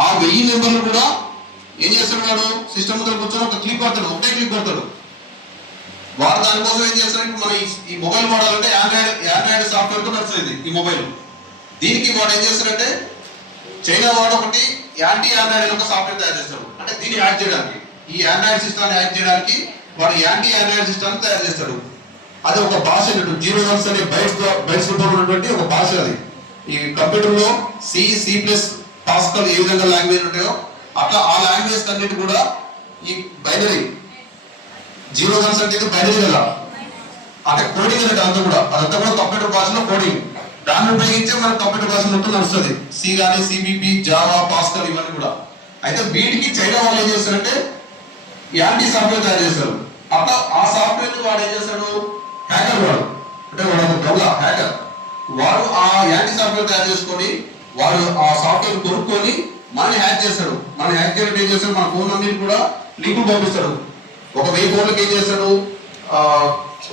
ఆ వెయ్యి మొబైల్ కూడా ఏం చేస్తుండగానో సిస్టమ్ ముందర కూర్చొని ఒక క్లిక్ పడతాడు ఒకటే క్లిక్ పడతాడు వాడు దానికోసం ఏం చేస్తాడంటే మన ఈ- ఈ మొబైల్ వాడాలంటే ఆండ్రాయిడ్ ఆండ్రాయిడ్ సాఫ్ట్వేర్తో నడుస్తుంది ఈ మొబైల్. దీనికి వాడు ఏం చేస్తారంటే చైనా వాడు ఒకటి యాంటీ ఆండ్రాయిడ్ ఒక సాఫ్ట్వేర్ తయారు చేస్తాడు. అంటే దీన్ని యాడ్ చేయడానికి. ఈ ఆండ్రాయిడ్ సిస్టమ్ యాడ్ చేయడానికి వాడు యాంటీ ఆండ్రాయిడ్ సిస్టమ్ తయారు చేస్తాడు. అది ఒక భాష అన్నట్టు జీరో వన్స్ అనే బైట్స్ బైట్స్ రూపంలో ఉన్నటువంటి ఒక భాష అది. ఈ కంప్యూటర్లో సి సి ప్లస్ టాస్కల్ ఏ విధంగా లాంగ్వేజ్ ఉంటాయో అట్లా ఆ లాంగ్వేజ్ అన్నిటి కూడా ఈ బైనరీ జీరో వన్స్ అంటే బైనరీ కదా. అంటే కోడింగ్ అనేది అంతా కూడా అదంతా కూడా కంప్యూటర్ భాషలో కోడింగ్ దాన్ని ఉపయోగించే మన కంప్యూటర్ భాష మొత్తం నడుస్తుంది. సి కానీ సిబిపి జావా పాస్కల్ ఇవన్నీ కూడా. అయితే వీటికి చైనా వాళ్ళు ఏం చేస్తారంటే యాంటీ సాఫ్ట్వేర్ తయారు చేస్తారు. అట్లా ఆ సాఫ్ట్వేర్ వాడు ఏం చేస్తాడు? హ్యాకర్ వాడు. అంటే వాడు ఒక దొంగ హ్యాకర్ వాడు ఆ యాంటీ సాఫ్ట్వేర్ తయారు చేసుకొని వాడు ఆ సాఫ్ట్వేర్ కొనుక్కొని మనని హ్యాక్ చేస్తాడు మన హ్యాక్ చేయడం ఏం చేస్తాడు మన ఫోన్ అన్నిటి కూడా లింకులు పంపిస్తాడు ఒక వెయ్యి ఫోన్లకి ఏం చేస్తాడు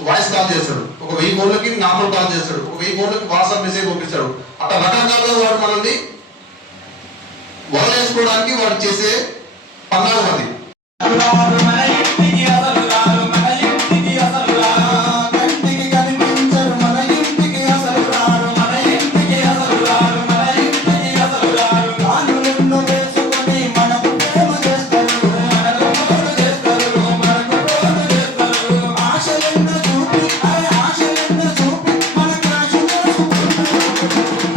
వాయిస్ కాల్ చేస్తాడు ఒక వెయ్యి ఫోన్లకి నార్మల్ కాల్ చేస్తాడు ఒక వెయ్యి ఫోన్లకి వాట్సాప్ మెసేజ్ పంపిస్తాడు అట్లా రకరకాలుగా వాడు మనల్ని వదిలేసుకోవడానికి వాడు చేసే పన్నాగం అది thank you